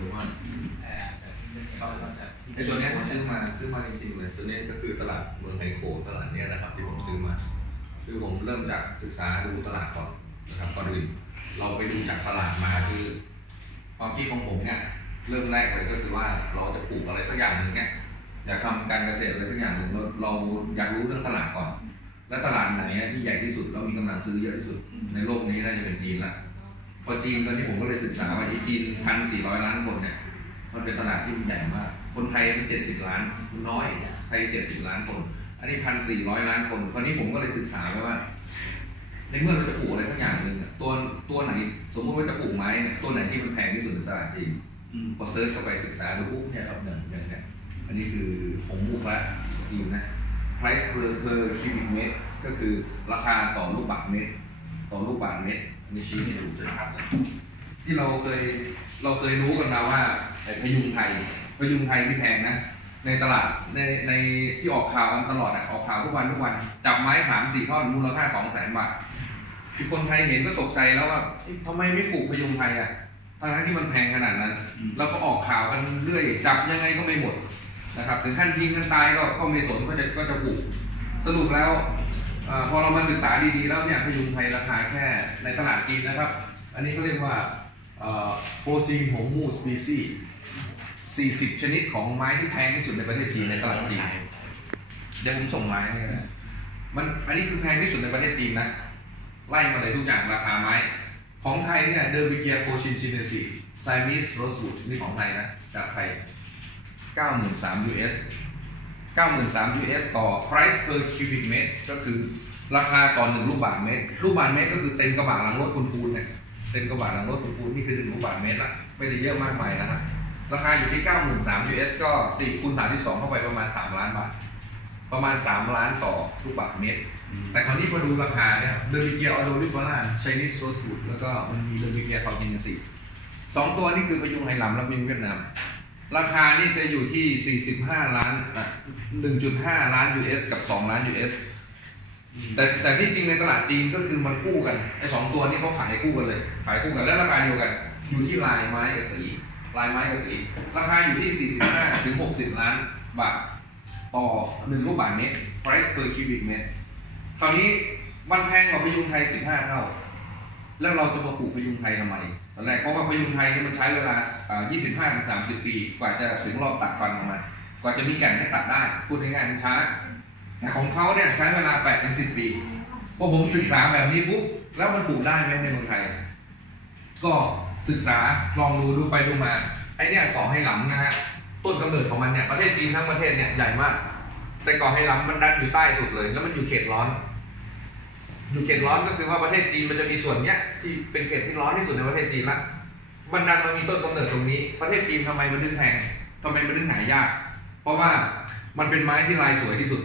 รือว่าไอ้ตัวเนี้ยผมซื้อมาซื้อมาจริงๆเลยตัวเนี้ยก็คือตลาดเมืองไทโคตลาดเนี้ยนะครับที่ผมซื้อมา คือผมเริ่มจากศึกษาดูตลาดก่อนนะครับก่อนอื่นเราไปดูจากตลาดมาคือความคิดของผมเนี่ยเริ่มแรกเลยก็คือว่าเราจะปลูกอะไรสักอย่างหนึ่งเนี่ยอยากทำการเกษตรอะไรสักอย่างหนึ่งเราเราอยากรู้เรื่องตลาดก่อน และตลาดไหนอะที่ใหญ่ที่สุดแล้วมีกำลังซื้อเยอะที่สุด ในโลกนี้น่าจะเป็นจีนละ อจีนตอนนี้ผมก็เลยศึกษาว่าไอ้จีนพันสี่ร้อยล้านคนเนี่ยมันเป็นตลาดที่มันใหญ่มาก คนไทยเป็นเจ็ดสิบล้านน้อย ไทยเจ็ดสิบล้านคน อันนี้พันสี่ร้อยล้านคนคราวนี้ผมก็เลยศึกษาไปว่า ในเมื่อเราจะปลูกอะไรสักอย่างหนึ่งอะตัวตัวไหน สมมติว่าจะปลูกไม้เนี่ยตัวไหนที่มันแพงที่สุดในตลาดจีนอืมพอเซิร์ชเข้าไปศึกษาดูปุ๊บเนี่ยครับอย่างอย่างเนี่ยอันนี้คือของมูคลาสจีนนะ price per per cubic meter ก็คือราคาต่อลูกบาศก์เมตรต่อลูกบาศก์เมตร อันนี้ชี้ให้ดูจะชัดเลยที่เราเคยเราเคยรู้กันมาว่าไอ้พยุงไทยพยุงไทยไม่แพงนะในตลาดในในที่ออกข่าวกันตลอดอะออกข่าวทุกวันทุกวัน จับไม้สามสี่ท่อนมูลค่าสองแสนบาทคือคนไทยเห็นก็ตกใจแล้วว่าเอ๊ะทำไมไม่ปลูกพยุงไทยอะทั้งๆที่มันแพงขนาดนั้นเราก็ออกข่าวกันเรื่อยจับยังไงก็ไม่หมดนะครับถึงขั้นยิงกันตายก็ก็ไม่สนก็จะก็จะปลูกสรุปแล้วอา พอเรามาศึกษาดีๆแล้วเนี่ยพยุงไทยราคาแค่ในตลาดจีนนะครับ อันนี้เขาเรียกว่าโฟจีนหงมูสปีซี40 ชนิดของไม้ที่แพงที่สุดในประเทศจีนในตลาดจีน เดี๋ยวผมส่งไม้ให้นะมันอันนี้คือแพงที่สุดในประเทศจีนนะ ไล่มาเลยทุกอย่างราคาไม้ ของไทยเนี่ยเดอร์บิเกียโคชินชินเนซีไซมิสโรสวูดนี่ของไทยนะ จากไทย 93,000 US 93,000 US ต่อ price per cubic meter ก็คือราคาต่อหนึ่งลูกบาศเมตร ลูกบาศเมตรก็คือเต็มกระบะหลังรถคุณปูนเนี่ย เต็มกระบะหลังรถคุณปูนนี่คือหนึ่งลูกบาศเมตรละ ไม่ได้เยอะมากมายนะครับราคาอยู่ที่ 93,000 US ก็ตีคูณ 32 เข้าไปประมาณ 3 ล้านบาท ประมาณ 3 ล้านต่อลูกบาศเมตร แต่คราวนี้มาดูราคาเนี่ยเดอร์บิเกียออโดลิฟอร่าชนิสโรสวูดแล้วก็มันมีเดอร์บิเกียคอร์ตินซีสองตัวนี่คือพยุงไหหลำและพยุงเวียดนาม ราคานี่จะอยู่ที่ 45 ล้านอะ1.5 ล้าน US กับ 2 ล้าน US แต่แต่ที่จริงในตลาดจีนก็คือมันคู่กันไอ้สองตัวนี้เขาขายคู่กันเลย ขายคู่กันแล้วราคาเดียวกัน อยู่ที่ลายไม้กับสี ลายไม้กับสี ราคาอยู่ที่ 45 ถึง 60 ล้านบาทต่อ1ลูกบาทเมตร price per cubic meter คราวนี้มันแพงกว่าพยุงไทย 15 เท่า แล้วเราจะมาปลูกพยุงไทยทำไมตอน แรกเพราะว่าพยุงไทยเนี่ยมันใช้เวลา 25ถึง30 ปี กว่าจะถึงรอบตัดฟันของมันกว่าจะมีแก่นให้ตัดได้ พูดง่ายๆมันช้า แต่ของเขาเนี่ยใช้เวลา8ถึง10 ปีพอผมศึกษาแบบนี้ปุ๊บแล้วมันปลูกได้ไหมในเมืองไทย ก็ศึกษาลองดูดูไปดูมาไอเนี่ยเกาะไฮหลำนะฮะต้นกำเนิดของมันเนี่ยประเทศจีนทั้งประเทศเนี่ยใหญ่มาก แต่เกาะไฮหลำมันดันอยู่ใต้สุดเลย แล้วมันอยู่เขตร้อน อยู่เขตร้อนก็คือว่าประเทศจีนมันจะมีส่วนเนี้ยที่เป็นเขตที่ร้อนที่สุดในประเทศจีนละมันดันมามีต้นกำเนิดตรงนี้ ประเทศจีนทำไมมันถึงแพงทำไมมันถึงหายาก เพราะว่ามันเป็นไม้ที่ลายสวยที่สุด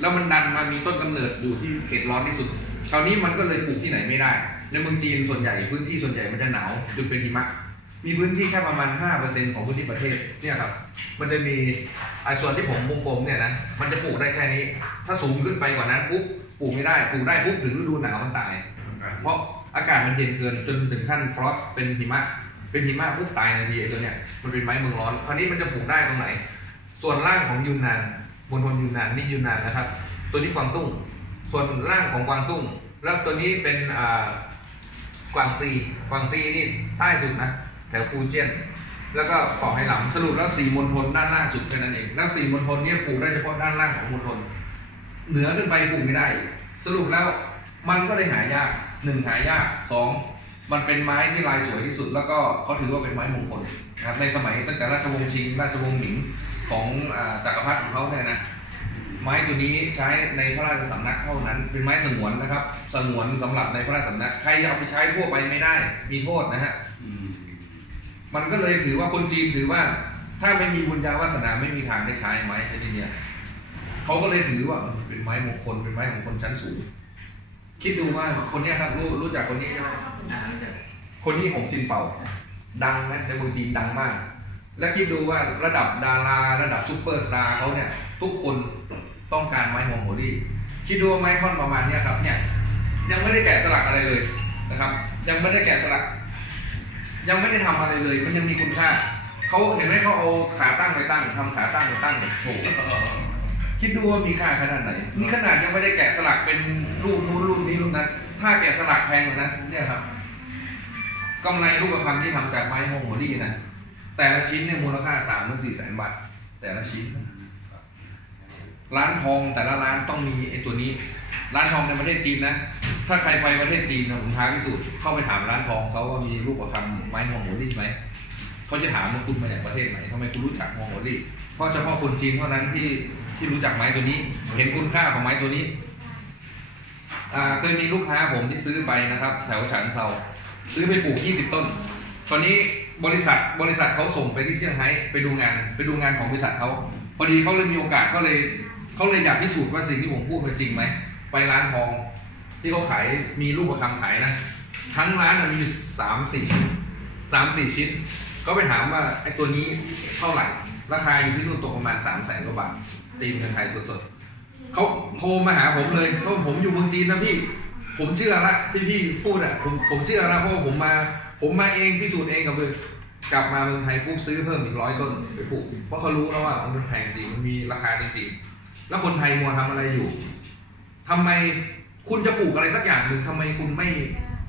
แล้วมันดันมามีต้นกำเนิดอยู่ที่เขตร้อนที่สุด คราวนี้มันก็เลยปลูกที่ไหนไม่ได้ ในเมืองจีนส่วนใหญ่พื้นที่ส่วนใหญ่มันจะหนาวจนเป็นหิมะมีพื้นที่แค่ประมาณ 5%ของพื้นที่ประเทศเนี่ยครับ มันจะมีไอ้ส่วนที่ผมวงกลมเนี่ยนะ มันจะปลูกได้แค่นี้ ถ้าสูงขึ้นไปกว่านั้นปุ๊บ ปลูกไม่ได้ปลูกได้ปุ๊บถึงฤดูหนาวมันตาย เพราะอากาศมันเย็นเกินจนถึงขั้นฟรอสเป็นหิมะ เป็นหิมะปุ๊บตายทันทีไอ้ตัวเนี้ยมันเป็นไม้เมืองร้อนคราวนี้มันจะปลูกได้ตรงไหน ส่วนล่างของยูนนานบนทนยูนนานนี่ยูนนานนะครับ ตัวนี้กวางตุ้ง ส่วนล่างของกวางตุ้ง แล้วตัวนี้เป็นอ่ากวางซีกวางซีนี่ใต้สุดนะแถวฟูเจียนแล้วก็เกาะไหหลำสรุปแล้วสี่มณฑลด้านล่างสุดแค่นั้นเองแล้วสี่มณฑลเนี่ยปลูกได้เฉพาะด้านล่างของมณฑล เหนือขึ้นไปปลูกไม่ได้ สรุปแล้วมันก็เลยหายากหนึ่งหายากสองมันเป็นไม้ที่ลายสวยที่สุด แล้วก็เขาถือว่าเป็นไม้มงคลนะครับในสมัยตั้งแต่ราชวงศ์ชิง ราชวงศ์หมิงของอาจักรพรรดิของเขาเนี่ยนะไม้ตัวนี้ใช้ในพระราชสำนักเท่านั้น เป็นไม้สงวนนะครับ สงวนสำหรับในพระราชสำนักใครจะเอาไปใช้ทั่วไปไม่ได้ มีโทษนะฮะมันก็เลยถือว่าคนจีนถือว่า ถ้าไม่มีบุญญาวาสนาไม่มีทางได้ใช้ไม้ชนิดเนี้ เขาก็เลยถือว่ามันเป็นไม้มงคลเป็นไม้ของคนชั้นสูง คิดดูว่าคนนี้ครับรู้รู้จักคนนี้ใช่ไหมอ่ารู้จักคนนี้หงจินเป่า ดังนะในเมืองจีนดังมาก แล้วคิดดูว่าระดับดาราระดับซูเปอร์สตาร์เขาเนี่ย ทุกคนต้องการไม้มงโหรี่คิดดูว่าไม้ท่อนประมาณเนี้ยครับ เนี่ย ยังไม่ได้แกะสลักอะไรเลยนะครับ ยังไม่ได้แกะสลัก ยังไม่ได้ทำอะไรเลย มันยังมีคุณค่าเขาเห็นไหมเขาเอาขาตั้งไปตั้งทำขาตั้งไปตั้งโชว์ คิดดูว่ามีค่าขนาดไหน นี่ขนาดยังไม่ได้แกะสลักเป็นรูปนู้นรูปนี้รูปนั้น ถ้าแกะสลักแพงกว่านั้นเนี่ยครับกำไรรูปพรรณที่ทำจากไม้โมโหลี่นะ แต่ละชิ้นเนี่ยมูลค่าสามถึงสี่แสนบาท แต่ละชิ้น ร้านทองแต่ละร้านต้องมีไอ้ตัวนี้ ร้านทองในประเทศจีนนะ ถ้าใครไปประเทศจีนนะผมท้าพิสูจน์เข้าไปถามร้านทองเขาว่ามีรูปประคำไม้ฮองโหรี่ไหมเขาจะถามว่าคุณมาจากประเทศไหนทำไมคุณรู้จักฮองโหรี่เพราะเฉพาะคนจีนเท่านั้นที่ ที่รู้จักไม้ตัวนี้ เห็นคุณค่าของไม้ตัวนี้เคยมีลูกค้าผมที่ซื้อไปนะครับ แถวฉะเชิงเซาซื้อไปปลูก 20 ต้น ตอนนี้บริษัทบริษัทเขาส่งไปที่เซี่ยงไฮ้ไปดูงาน ไปดูงานของบริษัทเขาพอดีเขาเลยมีโอกาสก็เลยเขาเลยอยากพิสูจน์ว่าสิ่งที่ผมพูดเป็นจริงไหมไปร้านทอง ที่เขาขายมีรูปประคำขายนะทั้งร้านน่ะมีอยู่สามสี่ชิ้นสามสี่ชิ้น ก็ไปถามว่าไอ้ตัวนี้เท่าไหร่ราคาอยู่ที่นู่นตกประมาณสามแสนกว่าบาท ตีมเงินไทยสดๆเขาโทรมาหาผมเลยเพราะผมอยู่เมืองจีนนะพี่ ผมเชื่อละที่พี่พูดอะผมผมเชื่อละเพราะว่าผมมา ผมมาเองพิสูจน์เองกับมือกลับมาเมืองไทยปุ๊บซื้อเพิ่มอีกร้อยต้นไปปลูกเพราะเขารู้แล้วว่ามันแพงจริงมันมีราคาจริงๆแล้วคนไทยมัวทำอะไรอยู่ทำไมคุณจะปลูกอะไรสักอย่างหนึ่งทำไมคุณไม่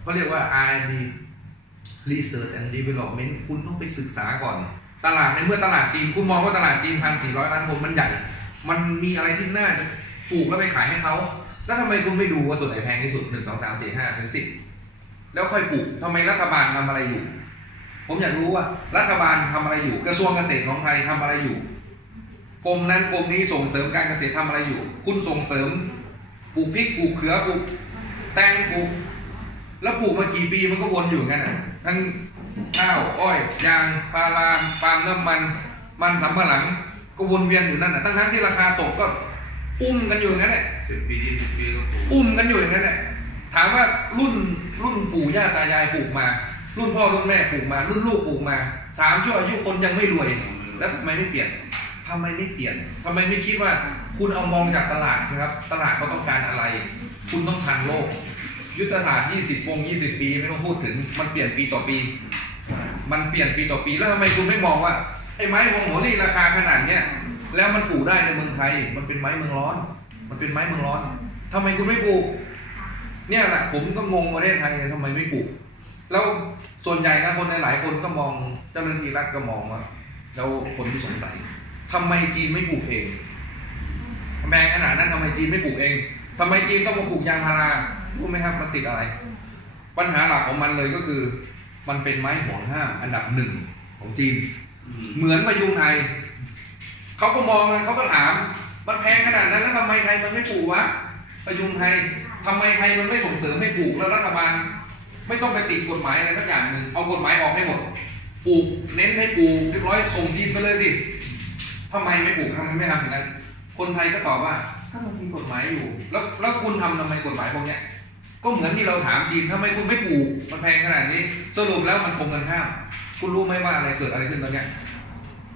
เขาเรียกว่า R&D Research and Development คุณต้องไปศึกษาก่อน ตลาดในเมื่อตลาดจีน คุณมองว่าตลาดจีนพันสี่ร้อยล้านคนมันใหญ่ มันมีอะไรที่น่าจะปลูกแล้วไปขายให้เขาแล้วทำไมคุณไม่ดูว่าตัวไหนแพงที่สุดหนึ่งสองสามสี่ห้าถึงสิบแล้วค่อยปลูกทำไมรัฐบาลทำอะไรอยู่ ผมอยากรู้ว่ารัฐบาลทำอะไรอยู่ กระทรวงเกษตรของไทยทำอะไรอยู่กรมนั้นกรมนี้ส่งเสริมการเกษตรทำอะไรอยู่ คุณส่งเสริมปลูกพริกปลูกเขือปลูกแตงปลูกแล้วปลูกมากี่ปีมันก็วนอยู่งนั้นน่ะทั้งข้าวอ้อยยางปาลามปาล์มน้ำมัน มันสำปะหลัง ก็วนเวียนอยู่นั่นน่ะทั้งทั้งๆที่ราคาตกก็ปุ้มกันอยู่อย่างนั้นแหละสิบปียี่สิบปีก็ปลูกปุ้มกันอยู่อย่างนั้นแหละถามว่ารุ่นรุ่นปู่ย่าตายายปลูกมา รุ่นพ่อรุ่นแม่ปลูกมา รุ่นลูกปลูกมาสามชั่วอายุคนยังไม่รวย แล้วทำไมไม่เปลี่ยนทำไมไม่เปลี่ยนทำไมไม่คิดว่า คุณเอามองจากตลาดนะครับ ตลาดเขาต้องการอะไร คุณต้องทันโลก ยุทธศาสตร์20วง20ปีไม่ต้องพูดถึง มันเปลี่ยนปีต่อปี มันเปลี่ยนปีต่อปีแล้วทำไมคุณไม่มองว่า ไอ้ไม้วงหัวรี่ราคาขนาดเนี้ยแล้วมันปลูกได้ในเมืองไทย มันเป็นไม้เมืองร้อน มันเป็นไม้เมืองร้อนทำไมคุณไม่ปลูก เนี่ยแหละผมก็งงประเทศไทยเลยทำไมไม่ปลูก แล้วส่วนใหญ่นะคนหลายคนก็มองเจ้าหน้าที่รัฐก็มองว่าแล้วคนที่สงสัยทำไมจีนไม่ปลูกเองแพงขนาดนั้นทำไมจีนไม่ปลูกเองทำไมจีนต้องมาปลูกยางพารารู้ไหมครับมันติดอะไร ปัญหาหลักของมันเลยก็คือ มันเป็นไม้ห่วงห้ามอันดับหนึ่งของจีน เหมือนมายุงไทยเขาก็มองกันเขาก็ถาม มันแพงขนาดนั้นแล้วทำไมไทยมันไม่ปลูกวะประยุงไทยทำไมไทยมันไม่ส่งเสริมให้ปลูกแล้วรัฐบาลไม่ต้องไปติดกฎหมายอะไรสักอย่างหนึ่งเอากฎหมายออกให้หมดปลูกเน้นให้ปลูกเรียบร้อยส่งจีนไปเลยสิทำไมไม่ปลูกทำไมไม่ทำอย่างนั้นคนไทยก็ตอบว่าก็มันมีกฎหมายอยู่ แล้วแล้วคุณทำทำไมกฎหมายพวกเนี้ยก็เหมือนที่เราถามจีนทำไมคุณไม่ปลูกมันแพงขนาดนี้ สรุปแล้วมันตรงกันข้าม คุณรู้ไหมว่าอะไรเกิดอะไรขึ้นตอนเนี้ย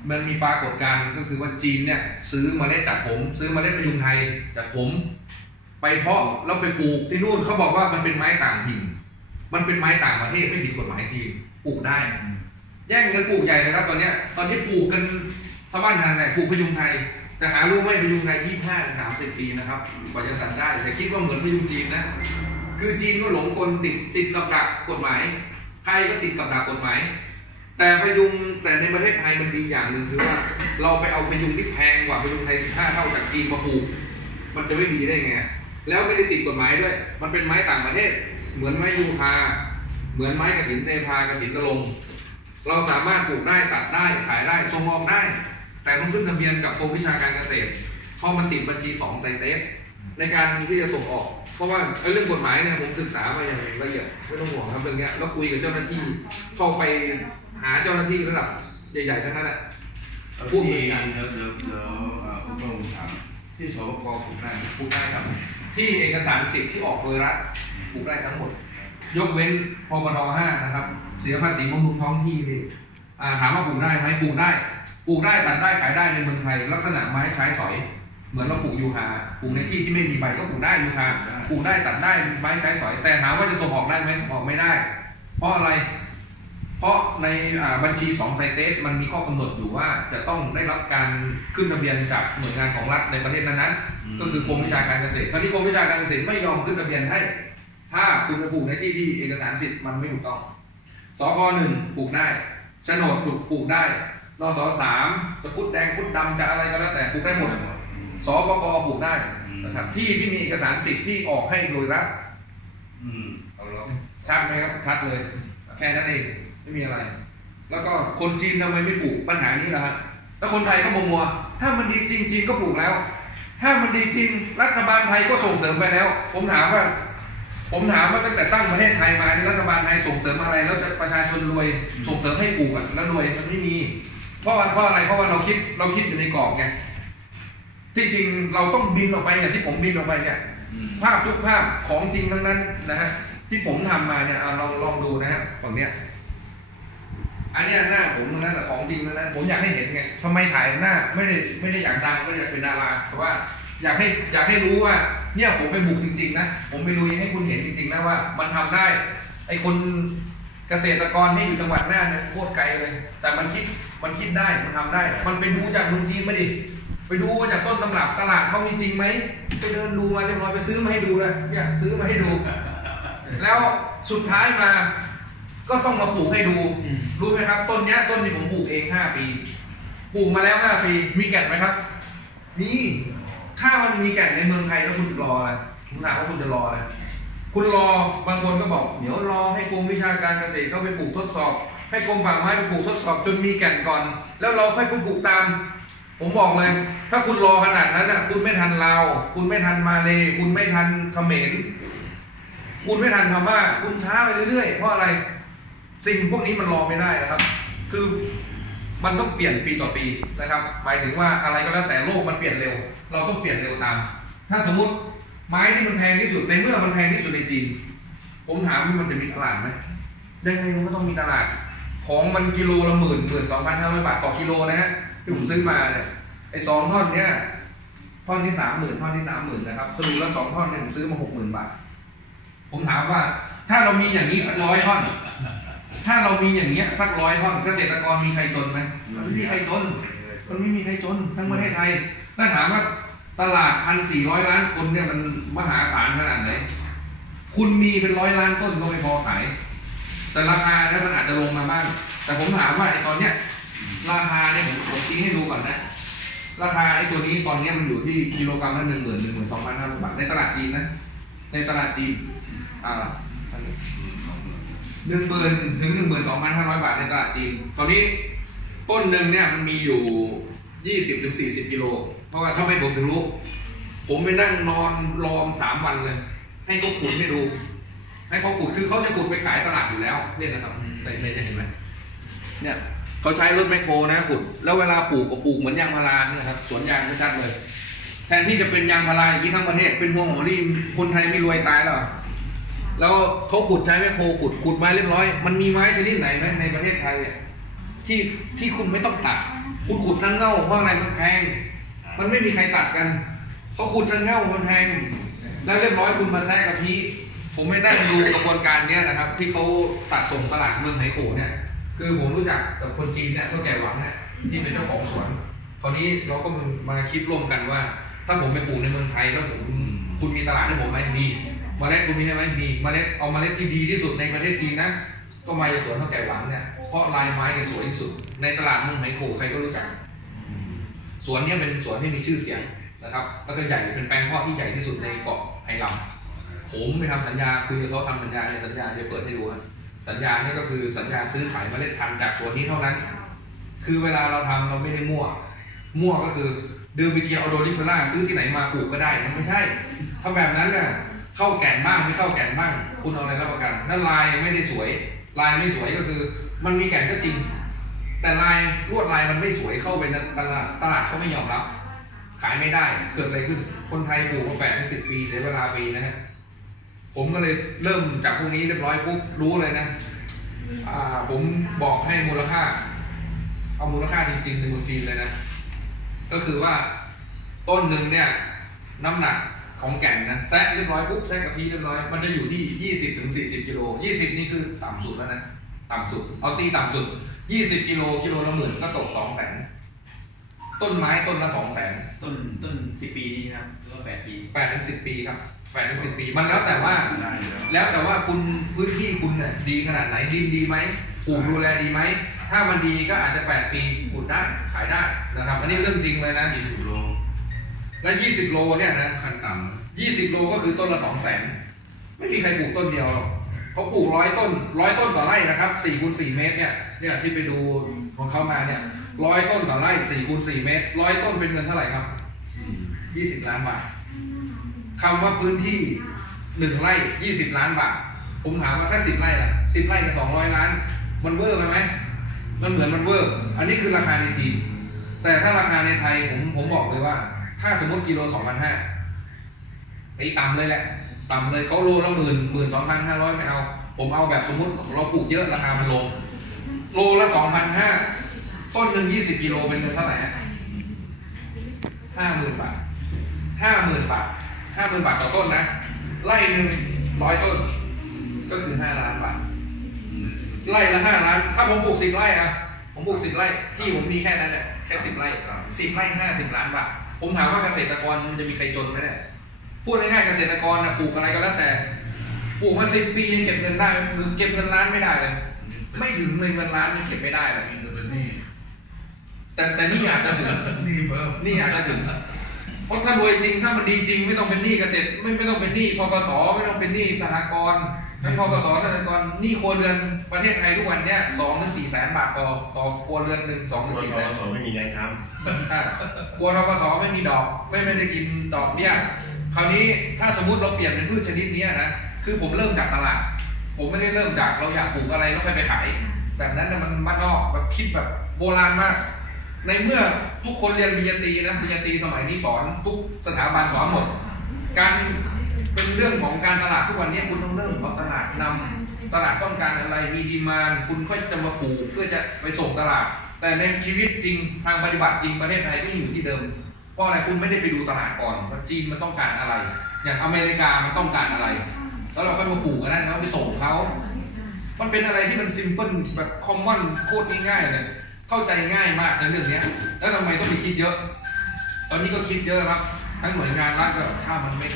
มันมีปรากฏการณ์ก็คือว่าจีนเนี่ยซื้อมาเมล็ดจากผม ซื้อมาเมล็ดพยุงไทยจากผม ไปเพาะแล้วไปปลูกที่นู่นเขาบอกว่ามันเป็นไม้ต่างถิ่นมันเป็นไม้ต่างประเทศไม่ผิดกฎหมายจีนปลูกได้ แย่งกันปลูกใหญ่นะครับ ตอนเนี้ยตอนนี้ปลูกกันชาวบ้านทางไหนปลูกพยุงไทย แต่หารู้ไหมพยุงไทยยี่ห้าสามสิบปีนะครับกว่าจะตัดได้แต่คิดว่าเหมือนพยุงจีนนะคือจีนก็หลงกลติดติดกับดักกฎหมายไทยก็ติดกับดักกฎหมาย แต่พยุงแต่ในประเทศไทยมันดีอย่างหนึ่งคือว่า เราไปเอาพยุงที่แพงกว่าพยุงไทย 15 เท่าจากจีนมาปลูก มันจะไม่ดีได้ไง แล้วไม่ได้ติดกฎหมายด้วย มันเป็นไม้ต่างประเทศ เหมือนไม้ยูคา เหมือนไม้กระถินเทพากระถินตะลง เราสามารถปลูกได้ตัดได้ขายได้ส่งออกได้ แต่ต้องขึ้นทะเบียนกับกรมวิชาการเกษตร เพราะมันติดบัญชี2ไซเตสในการที่จะส่งออก เพราะว่าเรื่องกฎหมายเนี่ยผมศึกษามาอย่างละเอียดไม่ต้องห่วงครับเรื่องนี้แล้วคุยกับเจ้าหน้าที่เข้าไป หาเจ้าหน้าที่ระดับใหญ่ๆทั้งนั้นแหละ พูดเหมือนกันเดี๋ยวเดี๋ยวเดี๋ยวเอ่อคุณต้องถามที่สปกปลูกได้ไหมปลูกได้ครับที่เอกสารสิทธิ์ที่ออกโดยรัฐปลูกได้ทั้งหมด ยกเว้นพบท5นะครับ เสียภาษีบำรุงท้องที่นี่อ่าถามว่าปลูกได้ไหมปลูกได้ปลูกได้ตัดได้ขายได้ในเมืองไทย ลักษณะไม้ใช้สอย เหมือนเราปลูกยูคาปลูกในที่ที่ไม่มีใบก็ปลูกได้ยูคาปลูกได้ตัดได้ไม้ใช้สอย แต่ถามว่าจะส่งออกได้ไหมส่งออกไม่ได้ เพราะอะไร เพราะในอ่าบัญชีสองไซเตสมันมีข้อกำหนดอยู่ว่าจะต้องได้รับการขึ้นทะเบียนจากหน่วยงานของรัฐในประเทศนั้นๆก็คือกรมวิชาการเกษตรคราวนี้กรมวิชาการเกษตรไม่ยอมขึ้นทะเบียนให้ ถ้าคุณไปปลูกในที่ที่เอกสารสิทธิ์มันไม่ถูกต้องสคหนึ่งปลูกได้โฉนดถูกปลูกได้นสสามจะคุดแดงคุดดำจะอะไรก็แล้วแต่ปลูกได้หมดสปกปลูกได้นะครับที่ที่มีเอกสารสิทธิ์ที่ออกให้โดยรัฐอืมเอาแล้วชัดไหมครับชัดเลย แค่นั้นเอง ไม่มีอะไร แล้วก็คนจีนทำไมไม่ปลูกปัญหานี้ล่ะฮะแล้วคนไทยก็มัวมัวถ้ามันดีจริงจีนก็ปลูกแล้ว ถ้ามันดีจริงรัฐบาลไทยก็ส่งเสริมไปแล้ว ผมถามว่า ผมถามว่าตั้งแต่ตั้งประเทศไทยมานี่รัฐบาลไทยส่งเสริมอะไร แล้วจะประชาชนรวยส่งเสริมให้ปลูกอะแล้วรวยมันไม่มีเพราะว่าเพราะอะไรเพราะว่าเราคิดเราคิดอยู่ในกรอบไงที่จริงเราต้องบินออกไปอย่างที่ผมบินออกไปเนี่ยอืมภาพทุกภาพของจริงทั้งนั้นนะฮะที่ผมทำมาเนี่ยเอาลองลองดูนะฮะฝั่งเนี้ย อันเนี้ยหน้าผมนั้นแหละของจริงนั้นผมอยากให้เห็นไงทำไมถ่ายหน้าไม่ได้ไม่ได้อยากดังไม่ได้อยากเป็นดาราแต่ว่าอยากให้อยากให้รู้ว่า เนี่ยผมไปบุกจริงๆนะผมไปลุยให้คุณเห็นจริงๆนะว่า มันทำได้ ไอ้คนเกษตรกรที่อยู่จังหวัดน่านเนี่ยโคตรไกลเลย แต่มันคิดมันคิดได้มันทำได้ มันไปดูจากเมืองจีนมาดิไปดูมาจากต้นตำรับตลาดเขามีจริงไหมไปเดินดูมาเรียบร้อยไปซื้อมาให้ดูเลยเนี่ยซื้อมาให้ดู แล้วสุดท้ายมา ก็ต้องมาปลูกให้ดูรู้ไหมครับ ต้นเนี้ยต้นที่ผมปลูกเองห้าปี ปลูกมาแล้วห้าปี มีแก่นไหมครับ มีถ้ามันมีแก่นในเมืองไทยแล้วคุณรออะไรผมถามว่าคุณจะรออะไร คุณรอบางคนก็บอก เดี๋ยวรอให้กรมวิชาการเกษตรเข้าไปปลูกทดสอบ ให้กรมป่าไม้ไปปลูกทดสอบจนมีแก่นก่อน แล้วเราค่อยไปปลูกตาม ผมบอกเลย ถ้าคุณรอขนาดนั้นน่ะ คุณไม่ทันลาวคุณไม่ทันมาเลคุณไม่ทันเขมร คุณไม่ทันพม่าคุณช้าไปเรื่อยๆ เพราะอะไร สิ่งพวกนี้มันรอไม่ได้นะครับ คือมันต้องเปลี่ยนปีต่อปีนะครับ หมายถึงว่าอะไรก็แล้วแต่โลกมันเปลี่ยนเร็ว เราต้องเปลี่ยนเร็วตาม ถ้าสมมุติไม้ที่มันแพงที่สุดในเมื่อมันแพงที่สุดในจีน ผมถามว่ามันจะมีตลาดไหมยังไงมันก็ต้องมีตลาด ของมันกิโลละหมื่นหมื่นสองพันห้าร้อยบาทต่อกิโลนะฮะที่ผมซื้อมาเนี่ยไอ้สองท่อนเนี้ยท่อนที่สามหมื่นท่อนที่สามหมื่นนะครับสรุปแล้วสองท่อนเนี่ยผมซื้อมาหกหมื่นบาท ผมถามว่า ถ้าเรามีอย่างนี้สักร้อยท่อน ถ้าเรามีอย่างเงี้ยสักร้อยท่อนเกษตรกรมีใครจนไหมมันไม่มีใครจน มันไม่มีใครจนทั้งประเทศไทยถ้าถามว่าตลาดพันสี่ร้อยล้านคนเนี่ยมันมหาศาลขนาดไหน คุณมีเป็นร้อยล้านต้นก็ไม่พอขาย แต่ราคาเนี่ยมันอาจจะลงมาบ้าง แต่ผมถามว่าไอ้ตอนเนี้ยราคาเนี่ยผมผมชี้ให้ดูก่อนนะ ราคาไอ้ตัวนี้ตอนเนี้ยมันอยู่ที่กิโลกรัมละหนึ่งหมื่นหนึ่งหมื่นสองพันห้าร้อยบาทในตลาดจีนนะ ในตลาดจีน อ่าอันนี้ หนึ่งหมื่นถึงหนึ่งหมื่นสองพันห้าร้อยบาทในตลาดจีนตอนนี้ต้นหนึ่งเนี่ยมันมีอยู่ยี่สิบถึงสี่สิบกิโล เพราะว่าถ้าไม่ผมถึงรู้ ผมไปนั่งนอนรอมสามวันเลย ให้เขาขุดให้ดูให้เขาขุดคือเขาจะขุดไปขายตลาดอยู่แล้วเนี่ยนะครับในในเห็นไหมเนี่ยเขาใช้รถแมคโครนะขุด แล้วเวลาปลูกก็ปลูกเหมือนยางพาราเนี่ยครับสวนยางไม่ชัดเลย แทนที่จะเป็นยางพาราอย่างนี้ทั้งประเทศเป็นห่วงหัวนี่คนไทยไม่รวยตายแล้วเหรอ แล้วเขาขุดใช้แมคโครขุดขุดไม้เรียบร้อย มันมีไม้ชนิดไหนไหมในประเทศไทยเนี่ยที่ที่คุณไม่ต้องตัด คุณขุดทั้งเง่าเพราะอะไรมันแพง มันไม่มีใครตัดกันเขาขุดทั้งเง่ามันแพง แล้วเรียบร้อยคุณมาแซะกับพีผมไม่นั่งดูกระบวนการเนี้ยนะครับ ที่เขาตัดส่งตลาดเมืองไหโขเนี่ย คือผมรู้จักกับคนจีนเนี่ยเท่าแก่หวังเนี่ยที่เป็นเจ้าของสวนคราวนี้เราก็มาคิดร่วมกันว่า ถ้าผมไปปลูกในเมืองไทยแล้วผมคุณมีตลาดให้ผมไหมมี เมล็ดคุณมีใช่ไหมมีเมล็ดเอาเมล็ดที่ดีที่สุดในประเทศจีนนะก็มาจากสวนเท่าแก่หวังเนี่ยเพราะลายไม้แกสวยที่สุด ในตลาดเมืองไหโขใครก็รู้จักสวนเนี้เป็นสวนที่มีชื่อเสียงนะครับแล้วก็ใหญ่เป็นแปลงเพาะที่ใหญ่ที่สุดในเกาะไหหลำผมไปทำสัญญาคุยเขาทำสัญญาในสัญญาเดี๋ยวเปิดให้ดูสัญญาเนี่ยก็คือสัญญาซื้อขายเมล็ดพันธุ์จากสวนนี้เท่านั้น คือเวลาเราทำเราไม่ได้มั่ว มั่วก็คือเดินไปเกียร์เอาโดลิฟล่าซื้อที่ไหนมาปลูกก็ได้มันไม่ใช่ ถ้าแบบนั้นน่ะ เข้าแก่นบ้างไม่เข้าแก่นบ้าง คุณเอาอะไรรับประกันนั่นลายไม่ได้สวย ลายไม่สวยก็คือ มันมีแก่นก็จริง แต่ลายลวดลายมันไม่สวยเข้าไปในตลาดตลาดเขาไม่ยอมรับ ขายไม่ได้เกิดอะไรขึ้น คนไทยปลูกมาแปดถึงสิบปีเสียเวลาปีนะฮะผมก็เลยเริ่มจากพวกนี้เรียบร้อยปุ๊บรู้เลยนะอ่าผมบอกให้มูลค่า เอามูลค่าจริง ๆ ในเมืองจีนเลยนะ ก็คือว่าต้นหนึ่งเนี่ย น้ำหนัก ของแก่นนะแซะเรียบร้อยปุ๊บแซะกับพีเรียบร้อยมันจะอยู่ที่ยี่สิบถึงสี่สิบกิโลยี่สิบนี่คือต่ำสุดแล้วนะต่ำสุด เอาตีต่ำสุดยี่สิบกิโลกิโลละหมื่นก็ตกสองแสนต้นไม้ต้นละสองแสนต้นต้นสิบปีนี้ครับหรือว่าแปดปีแปดถึงสิบปีครับแปดถึงสิบปี มันแล้วแต่ว่าได้อยู่แล้วแล้วแต่ว่าคุณพื้นที่คุณเนี่ยดีขนาดไหนดินดีไหมปลูกดูแลดีไหมถ้ามันดีก็อาจจะ 8 ปีปลูกได้ขายได้นะครับอันนี้เรื่องจริงเลยนะยี่สิบโล และ20โลเนี่ยนะขั้นต่ำนะ20โลก็คือต้นละ2 0 0 0 0นไม่มีใครปลูกต้นเดียวหรอกเขาปลูกร้อยต้นร้อยต้นต่อไร่นะครับ4คูณ4เมตรเนี่ยเนี่ยที่ไปดูของเขามาเนี่ยร้อยต้นต่อไร่4คูณ4เมตรร้อยต้นเป็นเงินเท่าไหร่ครับ20ล้านบาทคำว่าพื้นที่หนึ่งไร่20ล้านบาทผมถามว่าถ้า10ไร่ล่ะ10ไร่กับ200ล้าน มันเวอร์ไปไหมมันเหมือนมันเวอร์ อันนี้คือราคาในจีนแต่ถ้าราคาในไทยผมผมบอกเลยว่า ถ้าสมมติกิโล2,500ตีต่ำเลยแหละ ต่ำเลยเขาโลละหมื่นหมื่นสองพันห้าร้อยไม่เอา ผมเอาแบบสมมติเราปลูกเยอะราคามันลง โลละสองพันห้าต้นหนึ่งยี่สิบกิโลเป็นเงินเท่าไหร่ห้าหมื่นบาทห้าหมื่นบาทห้าหมื่นบาทต่อต้นนะ ไร่หนึ่งร้อยต้น ก็คือห้าล้านบาท ไร่ละห้าล้าน ถ้าผมปลูกสิบไร่อะผมปลูกสิบไร่ ที่ผมมีแค่นั้นเนี่ยแค่สิบไร่สิบไร่ห้าสิบล้านบาท ผมถามว่าเกษตรกรมันจะมีใครจนไหมเนี่ยพูดง่ายๆเกษตรกรนะปลูกอะไรก็แล้วแต่ปลูกมาสิบปียังเก็บเงินได้หรือเก็บเงินล้านไม่ได้เลยไม่ถึงเลยเงินล้านยังเก็บไม่ได้เลยมีเงินเป็นหนี้แต่แต่นี่อาจจะถึงหนี้เพิ่มนี่อาจจะถึงเพราะถ้ารวยจริงถ้ามันดีจริงไม่ต้องเป็นหนี้เกษตรไม่ไม่ต้องเป็นหนี้ทกสไม่ต้องเป็นหนี้สหกรณ์ ทั้งทกสเกษตรกรหนี้ครัวเรือนประเทศไทยทุกวันเนี้ยสองถึงสี่แสนบาทต่อต่อครัวเรือนหนึ่งสองถึงสี่แสนสไม่มีงานทอะกลัวทกสไม่มีดอกไม่ไม่ได้กินดอกเบี้ยคราวนี้ถ้าสมมุติเราเปลี่ยนเป็นพืชชนิดเนี้ยนะคือผมเริ่มจากตลาด ผมไม่ได้เริ่มจากเราอยากปลูกอะไรแล้วค่อยไปขาย แบบนั้นนะมันบ้านนอกแบบคิดแบบโบราณมาก ในเมื่อทุกคนเรียนปริญญาตรีนะปริญญาตรีสมัยนี้สอนทุกสถาบันสอนหมด การ เป็นเรื่องของการตลาดทุกวันนี้คุณต้องเริ่มเอาตลาดนำตลาดต้องการอะไรมีดีมานคุณค่อยจะมาปลูกเพื่อจะไปส่งตลาด แต่ในชีวิตจริงทางปฏิบัติจริงประเทศไทยก็อยู่ที่เดิม เพราะอะไรคุณไม่ได้ไปดูตลาดก่อนว่าจีนมันต้องการอะไร อย่างอเมริกามันต้องการอะไร แล้วเราค่อยมาปลูกกันนั่นแล้วไปส่งเขามันเป็นอะไรที่มันซิมเพิลแบบคอมมอนโคตรง่ายๆเลยเข้าใจง่ายมากในเรื่องนี้แล้วทำไมต้องไปคิดเยอะ ตอนนี้ก็คิดเยอะครับ ทั้งหน่วยงานรัฐก็ถ้ามันไม่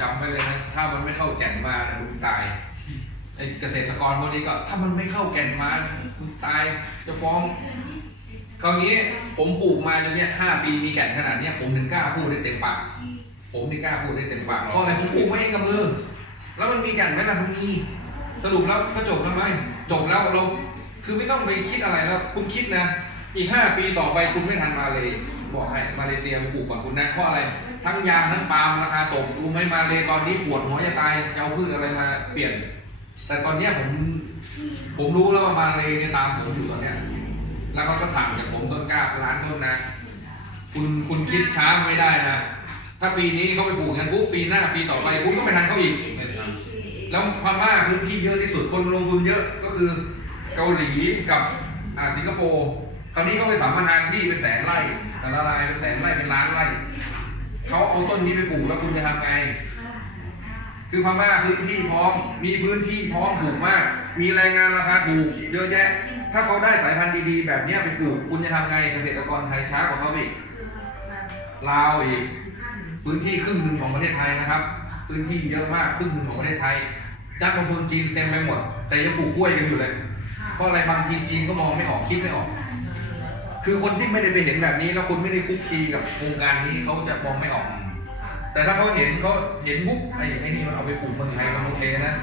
จำไว้เลยนะถ้ามันไม่เข้าแก่นมานะคุณตายไอ้เกษตรกรพวกนี้ก็ ถ้ามันไม่เข้าแก่นมาคุณตายจะฟ้องคราวนี้ผมปลูกมาเนี้ยห้าปีมีแก่นขนาดเนี้ยผมถึงกล้าพูดได้เต็มปากผมถึงกล้าพูดได้เต็มปากเพราะอะไรผมปลูกไว้เองกับมือแล้วมันมีแก่นไหมล่ะมันมีสรุปแล้วก็จบแล้วไหมจบแล้วเราคือไม่ต้องไปคิดอะไรแล้ว คุณคิดนะ อีกห้าปีต่อไปคุณไม่ทันมาเลย บอกให้มาเลเซียไปปลูกก่อนคุณนะเพราะอะไร ทั้งยางทั้งปาล์มราคาตกรู้ไหมมาเลยตอนนี้ปวดหัวจะตายจะเอาพืชอะไรมาเปลี่ยน แต่ตอนเนี้ยผม ผมรู้แล้วว่ามาเลยเนี่ยตามผมอยู่ตอนเนี้ย แล้วเขาก็สั่งจากผมต้นกล้าร้านต้นนะคุณคุณคิดช้าไม่ได้นะถ้าปีนี้เขาไปปลูกกันปุ๊บปีหน้า ปีต่อไปคุณก็ไปทันเขาอีก แล้วพม่าพื้นที่เยอะที่สุดคนลงทุนเยอะก็คือเกาหลีกับอ่าสิงคโปร์คราวนี้เขาไปสามพันานที่เป็นแสนไร่แต่ละรายเป็นแสนไร่เป็นล้านไร่ เขาเอาต้นนี้ไปปลูกแล้วคุณจะทำไง คือพม่าพื้นที่พร้อม มีพื้นที่พร้อมปลูกมาก มีแรงงานราคาถูกเยอะแยะ ถ้าเขาได้สายพันธุ์ดีๆ แบบเนี้ยไปปลูกคุณจะทำไงเกษตรกรไทยช้ากว่าเขาอีกลาวอีก พื้นที่ครึ่งหนึ่งของประเทศไทยนะครับ พื้นที่เยอะมากครึ่งหนึ่งของประเทศไทยนักลงทุนจีนเต็มไปหมด แต่ยังปลูกกล้วยกันอยู่เลยเพราะอะไรบางทีจีนก็มองไม่ออกคิดไม่ออก คือคนที่ไม่ได้ไปเห็นแบบนี้แล้วคนไม่ได้คุกคีกับโครงการนี้เขาจะมองไม่ออก แต่ถ้าเขาเห็นเขาเห็นปุ๊บไอ้ไอ้นี่มันเอาไปปลูกเมืองไทยมันโอเคนะ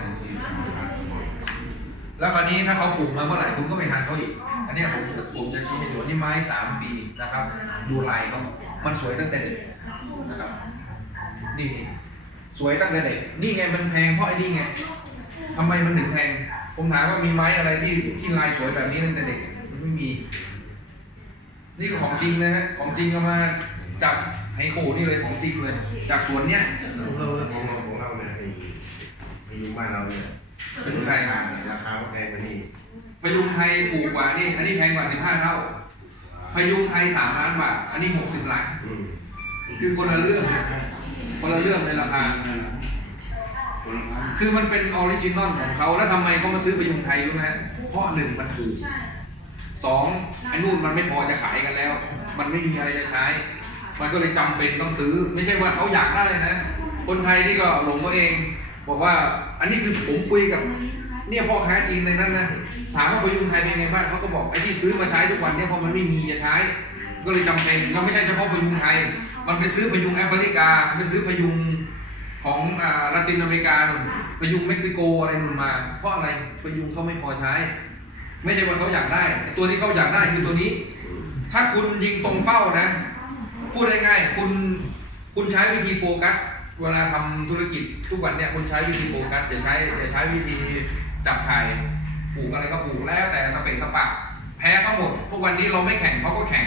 แล้วคราวนี้ถ้าเขาปลูกมาเมื่อไหร่คุณก็ไม่ทันเขาอีก อันนี้ผมผมจะชี้ให้ดูนี่ไม้สามปีนะครับ ดูลายเขามันสวยตั้งแต่เด็กนะครับ นี่นี่สวยตั้งแต่เด็ก นี่ไงมันแพงเพราะไอ้นี่ไงทำไมมันถึงแพง ผมถามว่ามีไม้อะไรที่ที่ลายสวยแบบนี้ตั้งแต่เด็ก มันไม่มี นี่คือของจริงนะฮะของจริงเอามาจากไฮโคนี่เลยของจริงเลย จากสวนเนี้ยำของเราของเราของเราเนี่ยไอ้พยุงบ้านเราเนี่ยเป็นไงราคาราคาก็แพงกว่านี่พยุงไทยถูกกว่านี่อันนี้แพงกว่า15เท่าพยุงไทย3ล้านบาทอันนี้60ล้านอืมคือคนละเรื่องนะคนละเรื่องในราคาำคนละพันคือมันเป็นออริจินอลของเขาแล้วทำไมเขามาซื้อพยุงไทยรู้ไหมฮะเพราะหนึ่งมันถูก สองไอ้นู่นมันไม่พอจะขายกันแล้ว มันไม่มีอะไรจะใช้ มันก็เลยจำเป็นต้องซื้อ ไม่ใช่ว่าเขาอยากได้นะ คนไทยนี่ก็หลงตัวเอง บอกว่าอันนี้คือผมคุยกับ เนี่ยพ่อค้าจีนในนั้นนะถามว่าพยุงไทยเป็นไงบ้างเขาก็บอกไอ้ที่ซื้อมาใช้ทุกวันเนี่ยเพราะมันไม่มีจะใช้ ก็เลยจำเป็นแล้วไม่ใช่เฉพาะพยุงไทย มันไปซื้อพยุงแอฟริกาไปซื้อพยุงของอ่าลาตินอเมริกานู่นพยุงเม็กซิโกอะไรนู่นมา เพราะอะไรพยุงเขาไม่พอใช้ ไม่ใช่ว่าเขาอยากได้ไอ้ตัวที่เขาอยากได้คือตัวนี้ ถ้าคุณยิงตรงเป้านะ พูดง่ายๆคุณคุณใช้วิธีโฟกัสเวลาทำธุรกิจทุกวันเนี่ยคุณใช้วิธีโฟกัสอย่าใช้อย่าใช้วิธีจับชายปลูกอะไรก็ปลูกแล้วแต่สเปกสปะแพ้เขาหมดทุกวันนี้เราไม่แข่งเขาก็แข่ง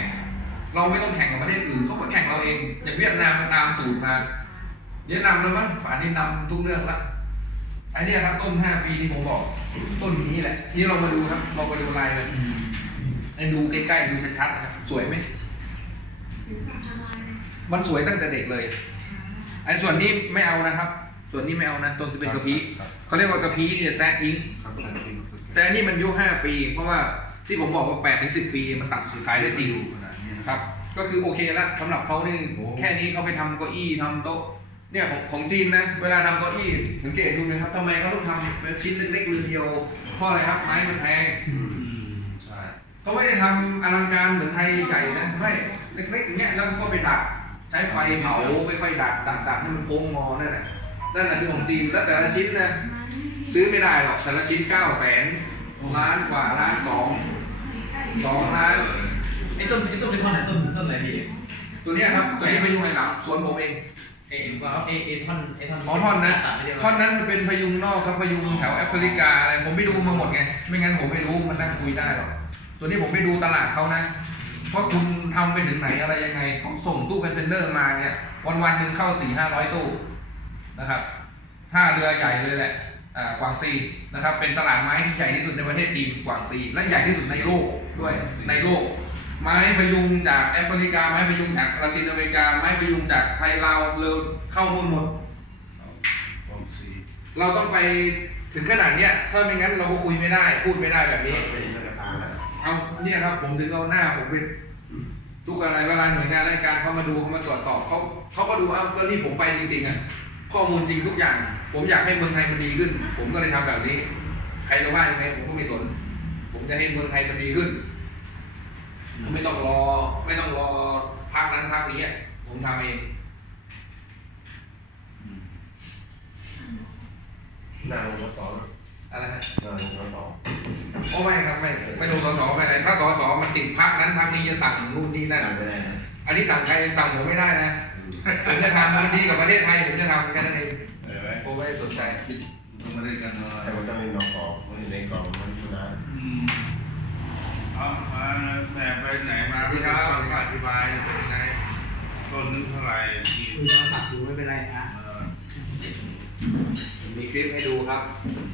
เราไม่ต้องแข่งกับประเทศอื่นเขาก็แข่งเราเอง อย่างเวียดนามก็ตามตูดมาเวียดนามแล้วมั้งป่านนี้นำทุกเรื่องละ ไอ้เนี่ยครับต้นห้าปีที่ผมบอก ต้นนี้แหละ ทีนี้เรามาดูครับ เรามาดูลายเลยไอ้ดูใกล้ๆดูชัดๆนะครับสวยไหมมันสวยตั้งแต่เด็กเลยไอ้ส่วนนี้ไม่เอานะครับ ส่วนนี้ไม่เอานะต้นที่เป็นกระพี้ครับเขาเรียกว่ากระพี้เนี่ยแซะทิ้งครับแต่จริงแต่อันนี้มันอายุห้าปี เพราะว่าที่ผมบอกว่าแปดถึงสิบปีมันตัดขายได้จริงขนาดนี้นะนะครับ ก็คือโอเคละสำหรับเขานี่โอ้แค่นี้เขาไปทำเก้าอี้ทำโต๊ะ เนี่ยของของจีนนะ เวลาทำเก้าอี้สังเกตดูนะครับทำไมเขาต้องทำเป็นชิ้นเล็กๆเรียวๆเพราะอะไรครับไม้มันแพงอืมใช่เขาไม่ได้ทำอลังการเหมือนไทยใหญ่นะไม่เล็กๆอย่างเงี้ยแล้วเขาก็ไปดัดใช้ไฟเผาค่อยๆดัดดัดดัดให้มันโค้งงอนั่นแหละนั่นแหละคือของจีนแล้วแต่ละชิ้นนะซื้อไม่ได้หรอกแต่ละชิ้นเก้าแสนล้านกว่าล้านสองสองล้านไอ้ต้นไอ้ต้นเป็นท่อนไหนต้นต้นอะไรพี่ตัวเนี้ยครับตัวนี้ไปยุ่งในหลังสวนผมเอง เอ็นว่าเอเอท่อนไอ้ท่อนอ๋อท่อนนะตัดไปเดียวท่อนนั้นมันเป็นพยุงนอกครับพยุงแถวแอฟริกาอะไรผมไปดูมาหมดไง ไม่งั้นผมไม่รู้มันนั่งคุยได้หรอกตัวนี้ผมไปดูตลาดเขานะว่าคุณทำไปถึงไหนอะไรยังไงเขาส่งตู้คอนเทนเนอร์มาเนี่ย วันวันๆหนึ่งเข้าสี่ห้าร้อยตู้นะครับท่าเรือใหญ่เลยแหละอ่ากวางซีนะครับ เป็นตลาดไม้ที่ใหญ่ที่สุดในประเทศจีนกวางซี และใหญ่ที่สุดในโลกด้วยในโลก ไม้พยุงจากแอฟริกา ไม้พยุงจากลาตินอเมริกา ไม้พยุงจากไทยลาวเรือเข้าหมดหมดเราต้องไปถึงขนาดเนี้ยถ้าไม่งั้นเราก็คุยไม่ได้ พูดไม่ได้แบบนี้ เอาเนี่ยครับ ผมถึงเอาหน้าผมไปทุกอะไรเวลาหน่วยงานราชการเขามาดูเขามาตรวจสอบเขาเขาก็ดูเอาก็นี่ผมไปจริงๆอะข้อมูลจริงทุกอย่าง ผมอยากให้เมืองไทยมันดีขึ้น ผมก็เลยทำแบบนี้ ใครจะว่ายังไงผมก็ไม่สน ผมจะให้เมืองไทยมันดีขึ้น ไม่ต้องรอพักนั้นพักนี้อะผมทำเองนางรถต่ออะไรฮะนางรถต่อโอ้ไม่ครับไม่ไม่ลงสสไปไหนถ้าสสมันติดพักนั้นพักนี้จะสั่งนู่นนี่นั่นนางไม่ได้นะอันนี้สั่งใครสั่งผมไม่ได้นะผมจะทำมันดีกับประเทศไทยผมจะทำแค่นั้นเองเออผมไม่ได้สนใจต้องมาเล่นกันหน่อยแต่มันต้องเป็นนอกกรอบมันในกรอบมันนานอื มเอามาแม่ไปไหนมาไม่ได้ฟังก็อธิบายเป็นยังไงต้นนึงเท่าไหร่กี่คุยโทรศัพท์อยู่ไม่เป็นไรอะเออมีคลิปให้ดูครับอ